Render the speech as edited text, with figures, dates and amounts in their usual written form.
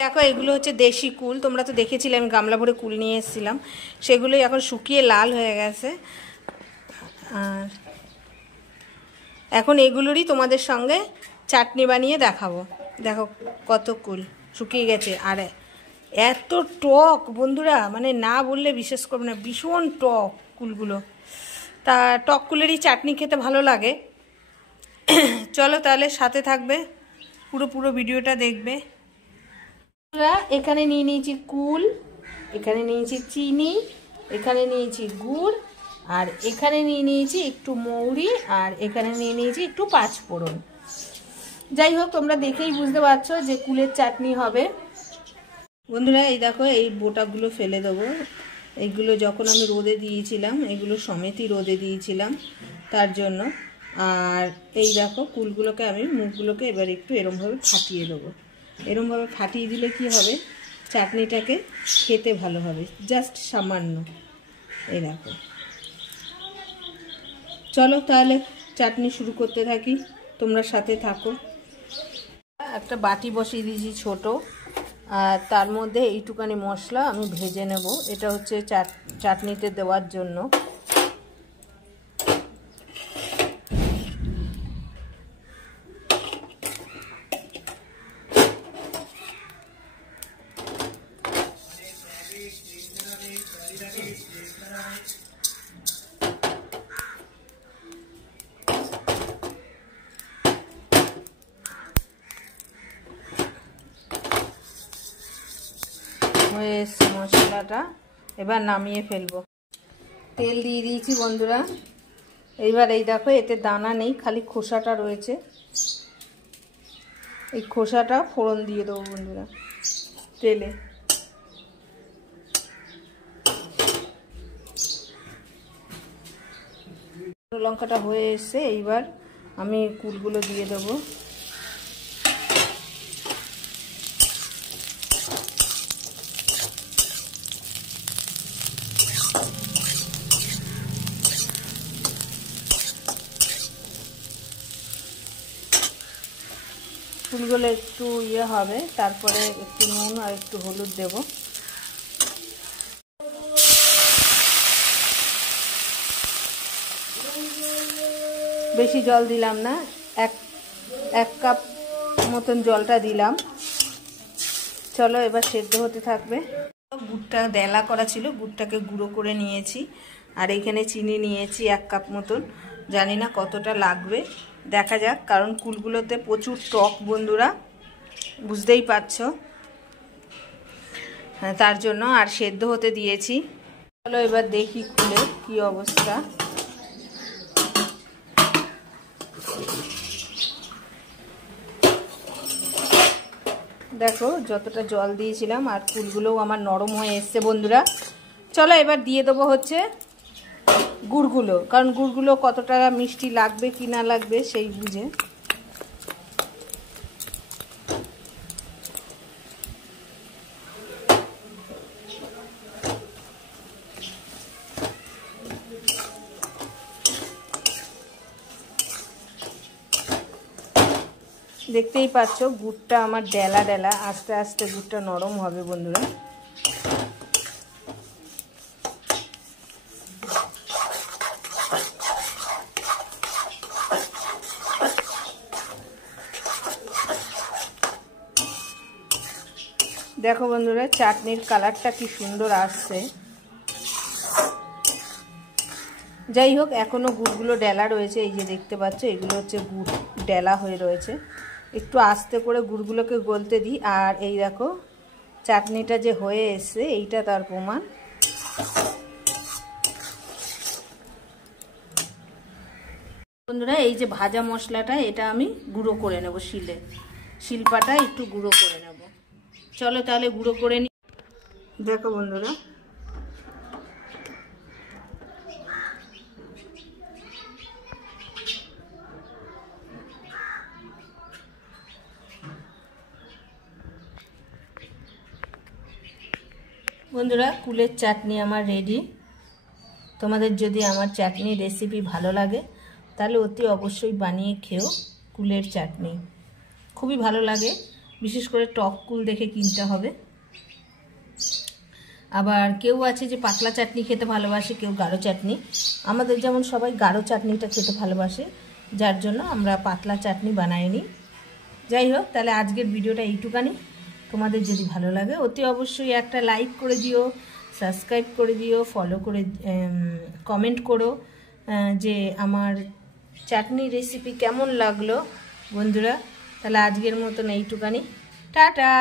দেখো এগুলো হচ্ছে দেশি কুল, তোমরা তো দেখেছিলে আমি গামলা ভরে কুল নিয়ে এসেছিলাম, সেগুলোই এখন শুকিয়ে লাল হয়ে গেছে। আর এখন এগুলোরই তোমাদের সঙ্গে চাটনি বানিয়ে দেখাবো। দেখো কত কুল শুকিয়ে গেছে, আর এত টক বন্ধুরা, মানে না বললে বিশ্বাস করবে না, ভীষণ টক কুলগুলো। তা টক কুলেরই চাটনি খেতে ভালো লাগে। চলো তাহলে সাথে থাকবে, পুরো ভিডিওটা দেখবে। এখানে নিয়ে নিয়েছি কুল, এখানে নিয়েছি চিনি, এখানে নিয়েছি গুড়, আর এখানে নিয়ে নিয়েছি একটু মৌরি, আর এখানে নিয়ে নিয়েছি একটু পাঁচফোড়ন। যাই হোক তোমরা দেখেই বুঝতে পারছো যে কুলের চাটনি হবে। বন্ধুরা এই দেখো এই বোটাগুলো ফেলে দেবো, এইগুলো যখন আমি রোদে দিয়েছিলাম এগুলো সমেতই রোদে দিয়েছিলাম তার জন্য। আর এই দেখো কুলগুলোকে আমি মুখগুলোকে এবার একটু এরমভাবে ফাটিয়ে দেবো। এরমভাবে ফাটিয়ে দিলে কি হবে, চাটনিটাকে খেতে ভালো হবে, জাস্ট সামান্য। এই দেখো, চলো তাহলে চাটনি শুরু করতে থাকি, তোমরা সাথে থাকো। একটা বাটি বসিয়ে দিয়েছি ছোট, আর তার মধ্যে এইটুকানি মশলা আমি ভেজে নেব। এটা হচ্ছে চাটনিতে দেওয়ার জন্য। হয়ে এসছে মশলাটা, এবার নামিয়ে ফেলবো। তেল দিয়ে দিয়েছি বন্ধুরা। এইবার এই দেখো এতে দানা নেই, খালি খোসাটা রয়েছে। এই খোসাটা ফোড়ন দিয়ে দেবো বন্ধুরা তেলে। লঙ্কাটা হয়ে এসছে, এইবার আমি কুলগুলো দিয়ে দেবো। ফুলগুলো একটু ইয়ে হবে, তারপরে একটু নুন আর একটু হলুদ দেব। বেশি জল দিলাম না, এক কাপ মতন জলটা দিলাম। চলো এবার সেদ্ধ হতে থাকবে। গুড়টা দেলা করা ছিল, গুড়টাকে গুঁড়ো করে নিয়েছি। আর এখানে চিনি নিয়েছি 1 কাপ মতন, জানি না কতটা লাগবে, দেখা যাক। কারণ কুলগুলোতে প্রচুর টক বন্ধুরা, বুঝতেই পারছো, হ্যাঁ তার জন্য। আর সেদ্ধ হতে দিয়েছি। চলো এবার দেখি খুলে কি অবস্থা। দেখো যতটা জল দিয়েছিলাম, আর কুলগুলোও আমার নরম হয়ে এসছে বন্ধুরা। চলো এবার দিয়ে দেবো হচ্ছে গুড়গুলো, কারণ গুড়গুলো কতটা মিষ্টি লাগবে কি না লাগবে সেই বুঝে। দেখতেই পাচ্ছ গুড়টা আমার ডেলা ডেলা, আস্তে আস্তে গুড়টা নরম হবে বন্ধুরা। দেখো বন্ধুরা চাটনির কালারটা কি সুন্দর আসছে। যাই হোক এখনো গুড়গুলো ডেলা রয়েছে, এই যে দেখতে পাচ্ছ এগুলো হচ্ছে গুড় ডেলা হয়ে রয়েছে। একটু আস্তে করে গুড়গুলোকে গলতে দিই। আর এই দেখো চাটনিটা যে হয়ে এসছে, এইটা তার প্রমাণ। বন্ধুরা এই যে ভাজা মশলাটা, এটা আমি গুঁড়ো করে নেব শিলপাটা একটু গুঁড়ো করে নেব। চলো তাহলে গুঁড়ো করে নিই। দেখো বন্ধুরা কুলের চাটনি আমার রেডি। তোমাদের যদি আমার চাটনি রেসিপি ভালো লাগে তাহলে অতি অবশ্যই বানিয়ে খেও। কুলের চাটনি খুবই ভালো লাগে, বিশেষ করে টক কুল দেখে কিনতে হবে। আবার কেউ আছে যে পাতলা চাটনি খেতে ভালোবাসে, কেউ গাঢ় চাটনি। আমাদের যেমন সবাই গাঢ় চাটনিটা খেতে ভালোবাসে, যার জন্য আমরা পাতলা চাটনি বানাইনি। যাই হোক, তাহলে আজকের ভিডিওটা এইটুকানি। তোমাদের যদি ভালো লাগে অতি অবশ্যই একটা লাইক করে দিও, সাবস্ক্রাইব করে দিও, ফলো করে কমেন্ট করো যে আমার চাটনি রেসিপি কেমন লাগলো বন্ধুরা। তাহলে আজকের মতন এইটুকানি, টাটা।